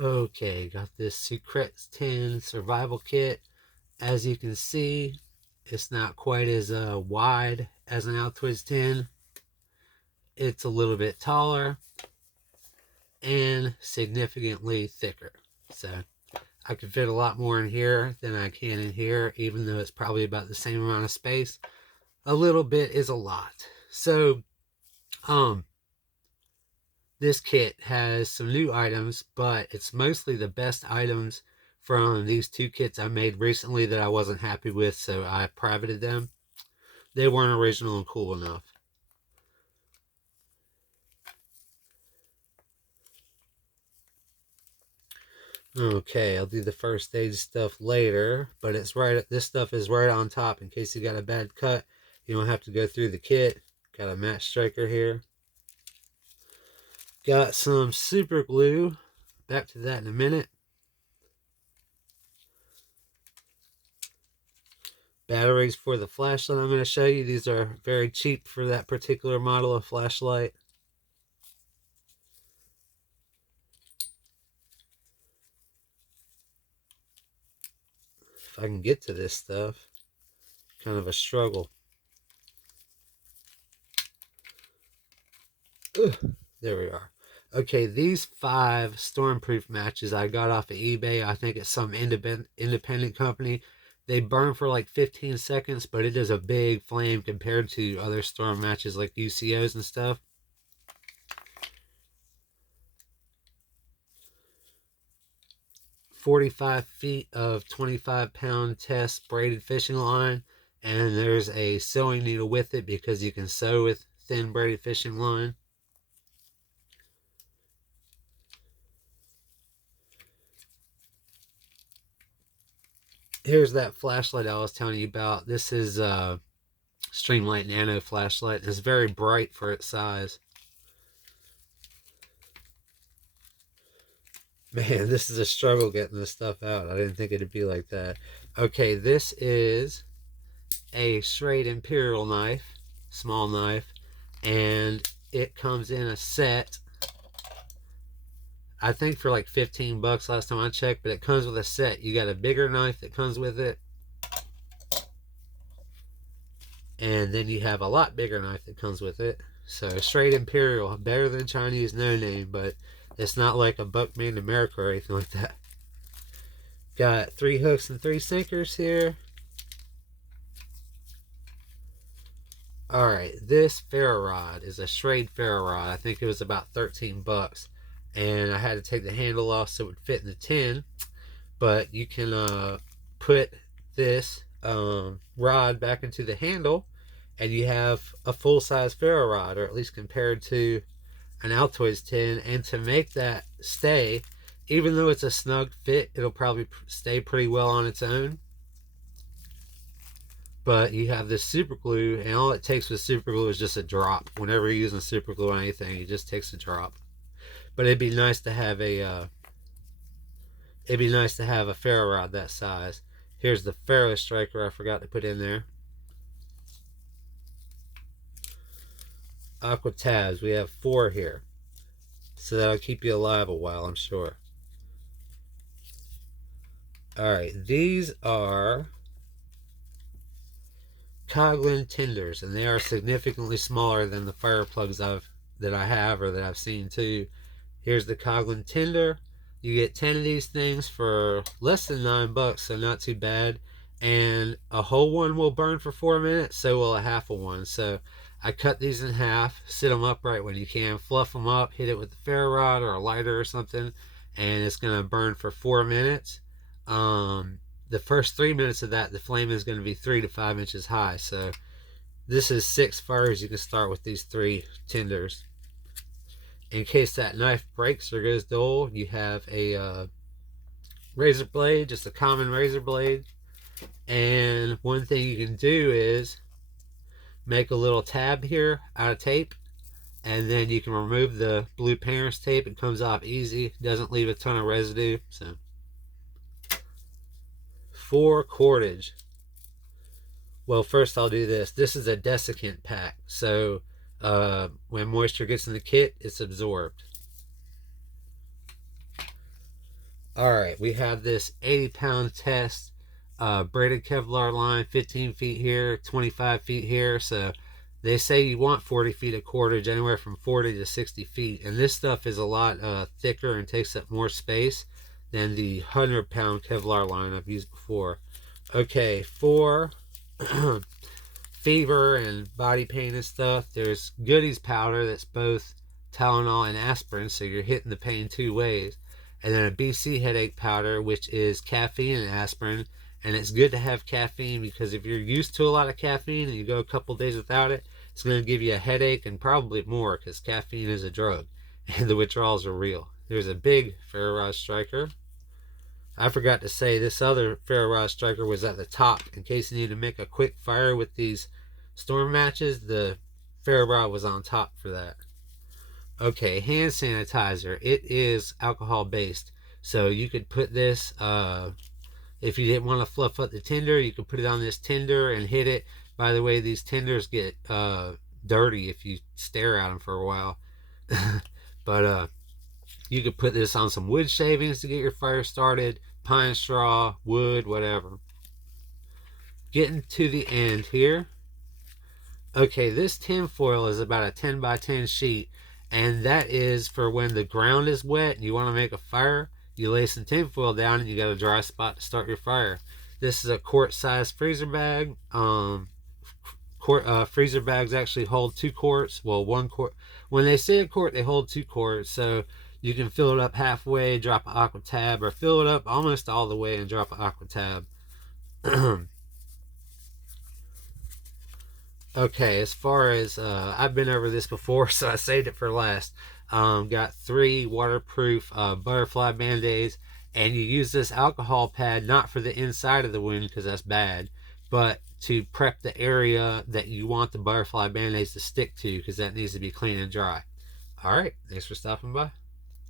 Okay, got this Sucrets Tin Survival Kit. As you can see, it's not quite as wide as an Altoids tin. It's a little bit taller and significantly thicker. So I can fit a lot more in here than I can in here, even though it's probably about the same amount of space. A little bit is a lot. So, um, this kit has some new items, but it's mostly the best items from these two kits I made recently that I wasn't happy with, so I privated them. They weren't original and cool enough. Okay, I'll do the first stage stuff later, but it's right. This stuff is right on top in case you got a bad cut. You don't have to go through the kit. Got a match striker here. Got some super glue. Back to that in a minute. Batteries for the flashlight I'm going to show you. These are very cheap for that particular model of flashlight. If I can get to this stuff, kind of a struggle. Ugh, there we are. Okay, these 5 stormproof matches I got off of eBay. I think it's some independent company. They burn for like 15 seconds, but it is a big flame compared to other storm matches like UCOs and stuff. "45 feet of 25-pound test braided fishing line," and there's a sewing needle with it because you can sew with thin braided fishing line. Here's that flashlight I was telling you about. This is Streamlight Nano flashlight. It's very bright for its size. Man, this is a struggle getting this stuff out. I didn't think it'd be like that. Okay, this is a Schrade Imperial knife, small knife, and it comes in a set. I think for like 15 bucks last time I checked, but it comes with a set. You got a bigger knife that comes with it, and then you have a lot bigger knife that comes with it. So Schrade Imperial, better than Chinese no name, but it's not like a buck made in America or anything like that. Got 3 hooks and 3 sinkers here. Alright, this ferro rod is a Schrade ferro rod. I think it was about 13 bucks. And I had to take the handle off so it would fit in the tin. But you can put this rod back into the handle, and you have a full-size ferro rod, or at least compared to an Altoids tin. And to make that stay, even though it's a snug fit, it'll probably stay pretty well on its own. But you have this super glue, and all it takes with super glue is just a drop. Whenever you're using super glue on anything, it just takes a drop. But it'd be nice to have a ferro rod that size. Here's the ferro striker I forgot to put in there. Aqua tabs, we have 4 here, so that'll keep you alive a while, I'm sure. Alright, these are Coglin tinders, and they are significantly smaller than the fire plugs that I have or that I've seen too. Here's the Coglin tinder. You get 10 of these things for less than 9 bucks, so not too bad. And a whole one will burn for 4 minutes, so will a half of one. So I cut these in half, sit them upright when you can, fluff them up, hit it with a ferro rod or a lighter or something, and it's going to burn for 4 minutes. The first 3 minutes of that, the flame is going to be 3 to 5 inches high. So this is 6 fires. You can start with these 3 tinders. In case that knife breaks or goes dull, you have a razor blade, just a common razor blade. And one thing you can do is make a little tab here out of tape, and then you can remove the blue parents tape. It comes off easy, doesn't leave a ton of residue. So, for cordage, well, first I'll do this. This is a desiccant pack, so when moisture gets in the kit, it's absorbed. All right, we have this 80-pound test braided Kevlar line, 15 feet here, 25 feet here. So they say you want 40 feet of cordage, anywhere from 40 to 60 feet. And this stuff is a lot thicker and takes up more space than the 100-pound Kevlar line I've used before. Okay, for fever and body pain and stuff, there's Goodies powder that's both Tylenol and aspirin, so you're hitting the pain two ways. And then a BC headache powder, which is caffeine and aspirin. And it's good to have caffeine because if you're used to a lot of caffeine and you go a couple days without it, it's going to give you a headache and probably more because caffeine is a drug and the withdrawals are real. There's a big ferro rod striker. I forgot to say this other ferro rod striker was at the top in case you need to make a quick fire with these storm matches. The ferro rod was on top for that. Okay, hand sanitizer. It is alcohol based, so you could put this. If you didn't want to fluff up the tinder, you could put it on this tinder and hit it. By the way, these tinders get dirty if you stare at them for a while. But you could put this on some wood shavings to get your fire started, pine straw, wood, whatever. Getting to the end here. Okay, this tin foil is about a 10 by 10 sheet, and that is for when the ground is wet and you want to make a fire. You lay some tin foil down and you got a dry spot to start your fire. This is a quart size freezer bag. Freezer bags actually hold 2 quarts. Well, 1 quart. When they say a quart, they hold 2 quarts. So you can fill it up halfway, drop an aqua tab, or fill it up almost all the way and drop an aqua tab. Okay, as far as I've been over this before, so I saved it for last. Got 3 waterproof butterfly band-aids, and you use this alcohol pad not for the inside of the wound because that's bad, but to prep the area that you want the butterfly band-aids to stick to because that needs to be clean and dry. All right, thanks for stopping by.